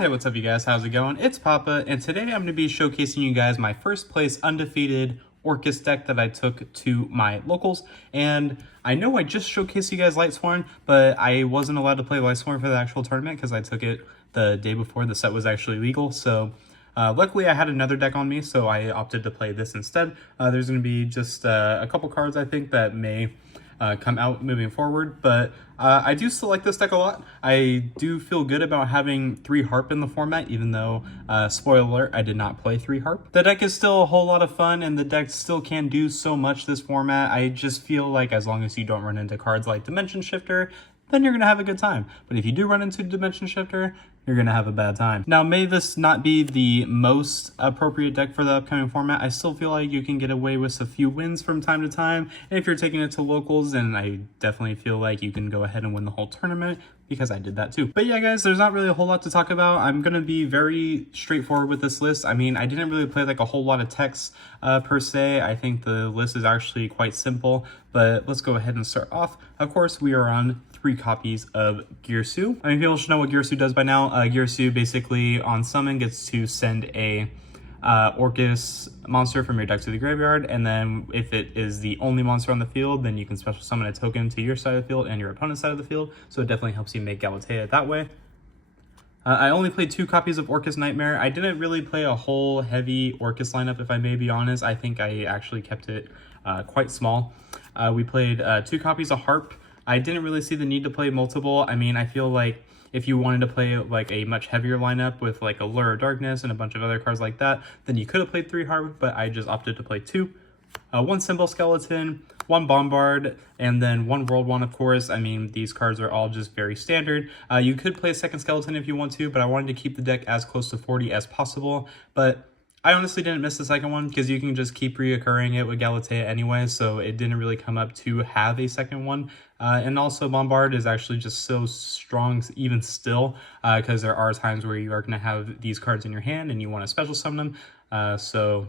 Hey, what's up you guys? How's it going? It's Papa, and today I'm going to be showcasing you guys my first place undefeated Orcus deck that I took to my locals. And I know I just showcased you guys Lightsworn, but I wasn't allowed to play Lightsworn for the actual tournament because I took it the day before the set was actually legal. So luckily I had another deck on me, so I opted to play this instead. There's going to be just a couple cards I think that may come out moving forward, but I do still like this deck a lot. I do feel good about having 3 Harp in the format, even though, spoiler alert, I did not play 3 Harp. The deck is still a whole lot of fun, and the deck still can do so much this format. I just feel like as long as you don't run into cards like Dimension Shifter, then you're going to have a good time. But if you do run into Dimension Shifter, you're going to have a bad time. Now, may this not be the most appropriate deck for the upcoming format, I still feel like you can get away with a few wins from time to time. And if you're taking it to locals, then I definitely feel like you can go ahead and win the whole tournament, because I did that too. But yeah, guys, there's not really a whole lot to talk about. I'm going to be very straightforward with this list. I mean, I didn't really play like a whole lot of text per se. I think the list is actually quite simple, but let's go ahead and start off. Of course, we are on 3 copies of Girsu. I mean, people should know what Girsu does by now. Girsu basically on summon gets to send a Orcus monster from your deck to the graveyard, and then if it is the only monster on the field, then you can special summon a token to your side of the field and your opponent's side of the field, so it definitely helps you make Galatea that way. I only played 2 copies of Orcus Nightmare. I didn't really play a whole heavy Orcus lineup, if I may be honest. I think I actually kept it quite small. We played 2 copies of Harp. I didn't really see the need to play multiple. I mean, I feel like if you wanted to play like a much heavier lineup with like Allure of Darkness and a bunch of other cards like that, then you could have played 3 Harp, but I just opted to play 2. 1 Symbol Skeleton, 1 Bombard, and then 1 World One, of course. I mean, these cards are all just very standard. You could play a second Skeleton if you want to, but I wanted to keep the deck as close to 40 as possible. But I honestly didn't miss the second one because you can just keep reoccurring it with Galatea anyway, so it didn't really come up to have a second one. And also Bombard is actually just so strong even still, because there are times where you are going to have these cards in your hand and you want to special summon them, so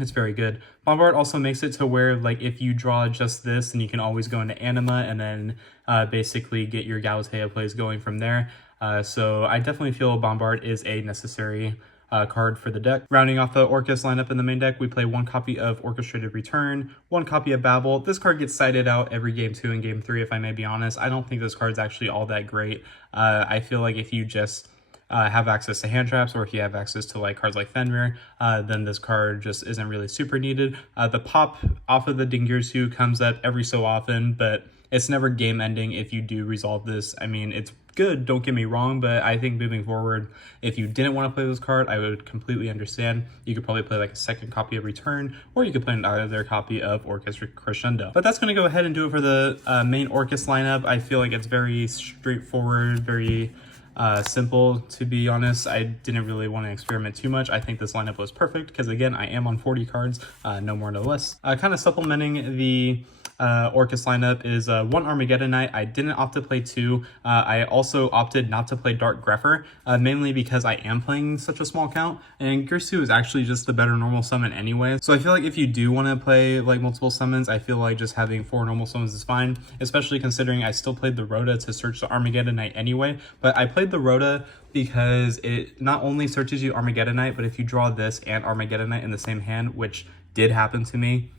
it's very good. Bombard also makes it to where, like, if you draw just this, then you can always go into Anima and then basically get your Galatea plays going from there. So I definitely feel Bombard is a necessary card for the deck. Rounding off the Orcus lineup in the main deck, we play 1 copy of Orchestrated Return, 1 copy of Babel. This card gets sided out every game 2 and game 3, if I may be honest. I don't think this card's actually all that great. I feel like if you just have access to hand traps, or if you have access to like cards like Fenrir, then this card just isn't really super needed. The pop off of the Dingirsu comes up every so often, but it's never game ending if you do resolve this. I mean, it's good, don't get me wrong, but I think moving forward, if you didn't want to play this card, I would completely understand. You could probably play like a second copy of Return, or you could play another copy of Orcus Crescendo. But that's going to go ahead and do it for the main Orcus lineup. I feel like it's very straightforward, very simple, to be honest. I didn't really want to experiment too much. I think this lineup was perfect because, again, I am on 40 cards, no more, no less. Kind of supplementing the Orcus lineup is 1 Armageddon Knight. I didn't opt to play 2. I also opted not to play Dark Grepher, mainly because I am playing such a small count, and Girsu is actually just the better normal summon anyway. So I feel like if you do want to play like multiple summons, I feel like just having 4 normal summons is fine, especially considering I still played the Rhoda to search the Armageddon Knight anyway. But I played the Rhoda because it not only searches you Armageddon Knight, but if you draw this and Armageddon Knight in the same hand, which did happen to me,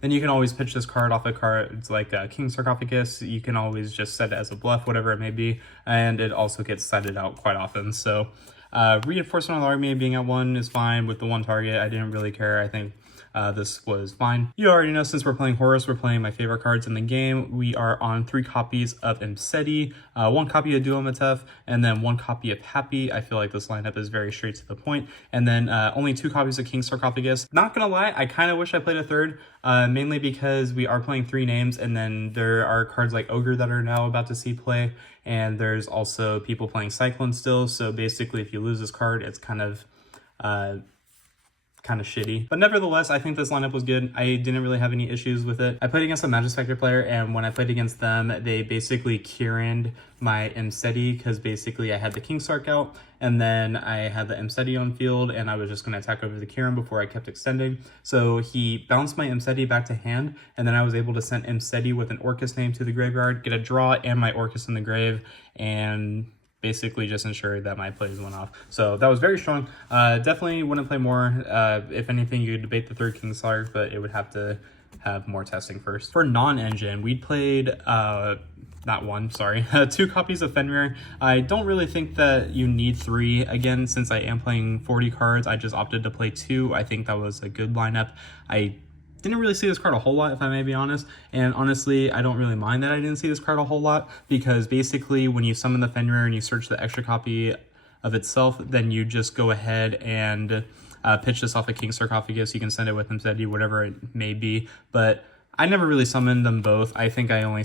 then you can always pitch this card off of cards like King Sarcophagus. You can always just set it as a bluff, whatever it may be, and it also gets sided out quite often. So Reinforcement of the Army being at 1 is fine with the 1 target. I didn't really care. I think this was fine. You already know, since we're playing Horus, we're playing my favorite cards in the game. We are on 3 copies of Imseti, 1 copy of Duomatef, and then 1 copy of Happy. I feel like this lineup is very straight to the point. And then only 2 copies of King Sarcophagus. Not gonna lie, I kind of wish I played a 3rd, mainly because we are playing 3 names, and then there are cards like Ogre that are now about to see play, and there's also people playing Cyclone still. So basically, if you lose this card, it's kind of shitty. But nevertheless, I think this lineup was good. I didn't really have any issues with it. I played against a Magispector player, and when I played against them, they basically Kieran'd my Imseti, because basically I had the King Sark out, and then I had the Imseti on field, and I was just going to attack over the Kieran before I kept extending. So he bounced my Imseti back to hand, and then I was able to send Imseti with an Orcus name to the graveyard, get a draw and my Orcus in the grave, and basically just ensured that my plays went off. So that was very strong. Definitely wouldn't play more. If anything, you could debate the third Kingslar, but it would have to have more testing first. For non-engine, we played not one, sorry, 2 copies of Fenrir. I don't really think that you need 3. Again, since I am playing 40 cards, I just opted to play 2. I think that was a good lineup. I didn't really see this card a whole lot, if I may be honest, and honestly, I don't really mind that I didn't see this card a whole lot, because basically when you summon the Fenrir and you search the extra copy of itself, then you just go ahead and pitch this off a King Sarcophagus. You can send it with him, Zeddy, whatever it may be, but I never really summoned them both. I think I only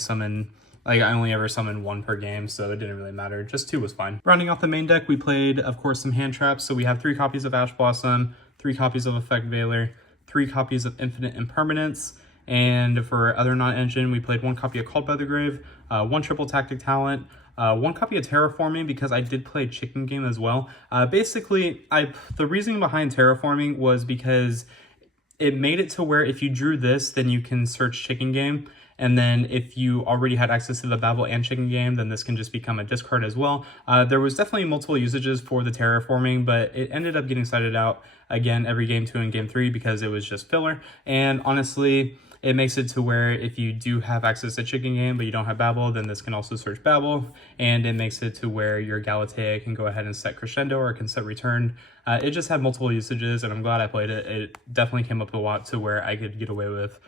ever summoned 1 per game, so it didn't really matter. Just 2 was fine. Rounding off the main deck, we played, of course, some hand traps. So we have 3 copies of Ash Blossom, 3 copies of Effect Veiler, 3 copies of Infinite Impermanence, and for other non-engine, we played 1 copy of Called by the Grave, 1 triple tactic talent, 1 copy of Terraforming, because I did play Chicken Game as well. Basically, the reasoning behind Terraforming was because it made it to where if you drew this, then you can search Chicken Game. And then if you already had access to the Babel and Chicken Game, then this can just become a discard as well. There was definitely multiple usages for the Terraforming, but it ended up getting cited out again every game 2 and game 3 because it was just filler. And honestly, it makes it to where if you do have access to Chicken Game, but you don't have Babel, then this can also search Babel. And it makes it to where your Galatea can go ahead and set Crescendo or can set Return. It just had multiple usages, and I'm glad I played it. It definitely came up a lot to where I could get away with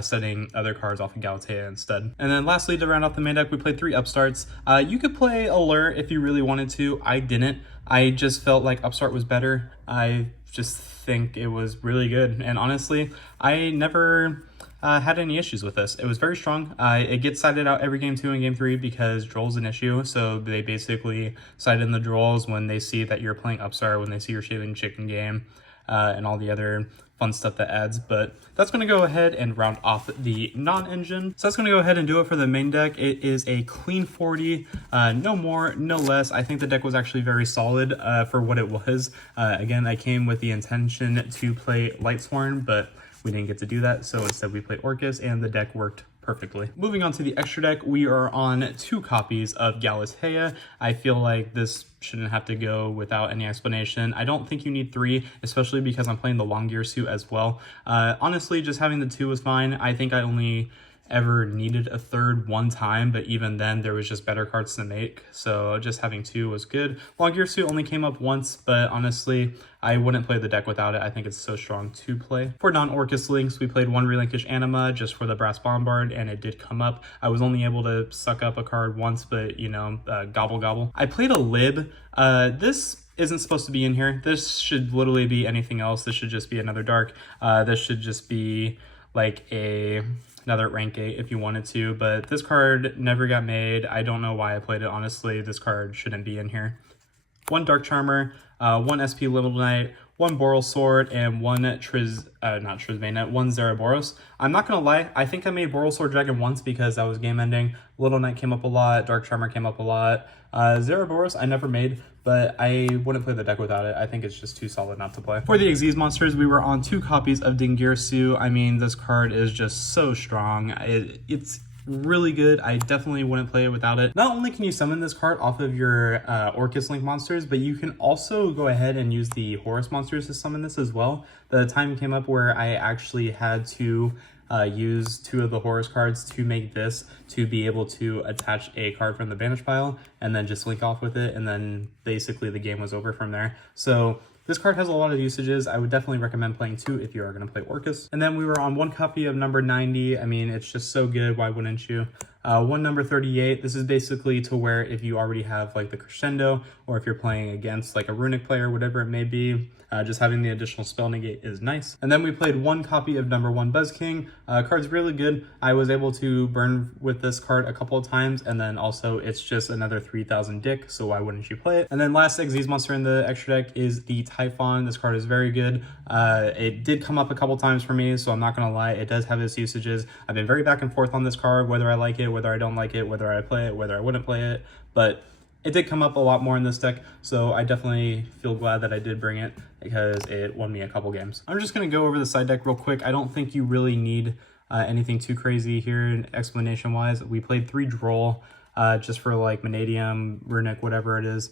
setting other cards off of Galatea instead. And then lastly, to round off the main deck, we played 3 upstarts. You could play Allure if you really wanted to. I didn't. I just felt like Upstart was better. I just think it was really good. And honestly, I never had any issues with this. It was very strong. It gets cited out every game 2 and game 3 because Droll's an issue. So they basically cite in the Drolls when they see that you're playing Upstart, when they see you're shooting Chicken Game, and all the other fun stuff that adds. But that's going to go ahead and round off the non-engine. So that's going to go ahead and do it for the main deck. It is a clean 40, no more, no less. I think the deck was actually very solid for what it was. Again, I came with the intention to play Lightsworn, but we didn't get to do that. So instead we played Orcus and the deck worked perfectly. Moving on to the extra deck, we are on 2 copies of Galatea. I feel like this shouldn't have to go without any explanation. I don't think you need 3, especially because I'm playing the long gear suit as well. Honestly, just having the 2 was fine. I think I only ever needed a 3rd one time, but even then there was just better cards to make, so just having 2 was good. Long gear suit only came up once, but honestly I wouldn't play the deck without it. I think it's so strong to play. For non-Orcus links, we played 1 Relinquish Anima just for the Brass Bombard, and it did come up. I was only able to suck up a card once, but you know, gobble gobble. I played a Lib. This isn't supposed to be in here. This should literally be anything else. This should just be another dark. This should just be like another rank 8 if you wanted to, but this card never got made. I don't know why I played it, honestly. This card shouldn't be in here. 1 Dark Charmer, 1 SP Little Knight, 1 Boral Sword, and 1 not Trizvena, 1 Zeraboros. I'm not gonna lie, I think I made Boral Sword Dragon once because that was game ending. Little Knight came up a lot, Dark Charmer came up a lot. Zeraboros I never made, but I wouldn't play the deck without it. I think it's just too solid not to play. For the Xyz monsters, we were on 2 copies of Dingirsu. I mean, this card is just so strong. It's really good. I definitely wouldn't play it without it. Not only can you summon this card off of your Orcus Link monsters, but you can also go ahead and use the Horus monsters to summon this as well. The time came up where I actually had to use 2 of the Horus cards to make this, to be able to attach a card from the banish pile and then just link off with it, and then basically the game was over from there. So this card has a lot of usages. I would definitely recommend playing 2 if you are going to play Orcus. And then we were on 1 copy of number 90. I mean, it's just so good. Why wouldn't you? 1 number 38. This is basically to where if you already have like the Crescendo, or if you're playing against like a Runic player, whatever it may be, just having the additional spell negate is nice. And then we played 1 copy of number 1 Buzz King. Card's really good. I was able to burn with this card a couple of times, and then also it's just another 3000 dick, so why wouldn't you play it? And then last Xyz monster in the extra deck is the Typhon. This card is very good. It did come up a couple times for me, so I'm not gonna lie, it does have its usages. I've been very back and forth on this card, whether I like it, whether I don't like it, whether I play it, whether I wouldn't play it, but it did come up a lot more in this deck, so I definitely feel glad that I did bring it because it won me a couple games. I'm just going to go over the side deck real quick. I don't think you really need anything too crazy here explanation-wise. We played 3 Droll. just for like Vanadium, Runic, whatever it is.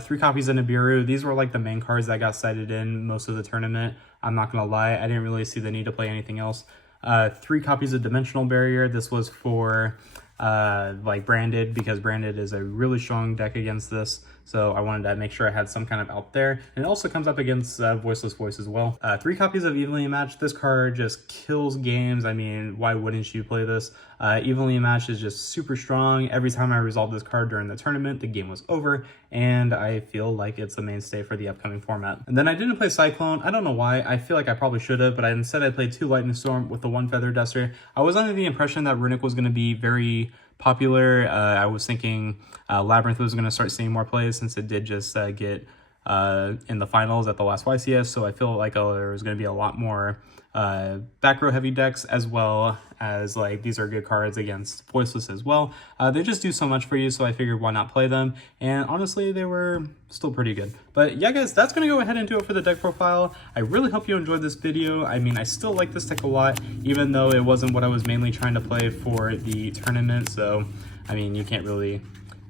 3 copies of Nibiru. These were like the main cards that got cited in most of the tournament. I'm not gonna lie, I didn't really see the need to play anything else. 3 copies of Dimensional Barrier. This was for like Branded, because Branded is a really strong deck against this, so I wanted to make sure I had some kind of out there. And it also comes up against Voiceless Voice as well. 3 copies of Evenly Matched. This card just kills games. I mean, why wouldn't you play this? Evenly Matched is just super strong. Every time I resolved this card during the tournament, the game was over, and I feel like it's a mainstay for the upcoming format. And then I didn't play Cyclone. I don't know why. I feel like I probably should have, but instead I played 2 Lightning Storm with the 1 Feather Duster. I was under the impression that Runic was going to be very popular. I was thinking Labyrinth was going to start seeing more plays, since it did just get in the finals at the last YCS, so I feel like there was going to be a lot more back row heavy decks, as well as like these are good cards against Voiceless as well. They just do so much for you, so I figured why not play them, and honestly they were still pretty good. But yeah guys, that's gonna go ahead and do it for the deck profile. I really hope you enjoyed this video. I mean, I still like this deck a lot, even though it wasn't what I was mainly trying to play for the tournament, so I mean, you can't really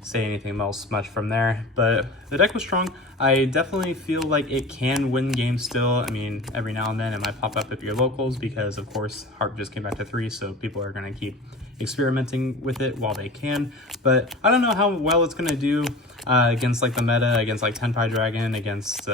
say anything else much from there. But the deck was strong. I definitely feel like it can win games still. I mean, every now and then it might pop up at your locals, because of course Harp just came back to 3, so people are going to keep experimenting with it while they can. But I don't know how well it's going to do against like the meta, against like Tenpai Dragon, against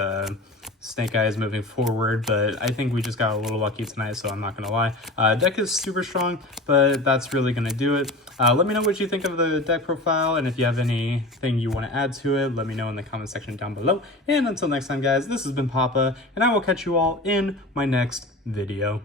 Snake Eyes moving forward, but I think we just got a little lucky tonight, so I'm not gonna lie. Deck is super strong, but that's really gonna do it. Let me know what you think of the deck profile, and if you have anything you want to add to it, let me know in the comment section down below. And until next time guys, this has been Papa, and I will catch you all in my next video.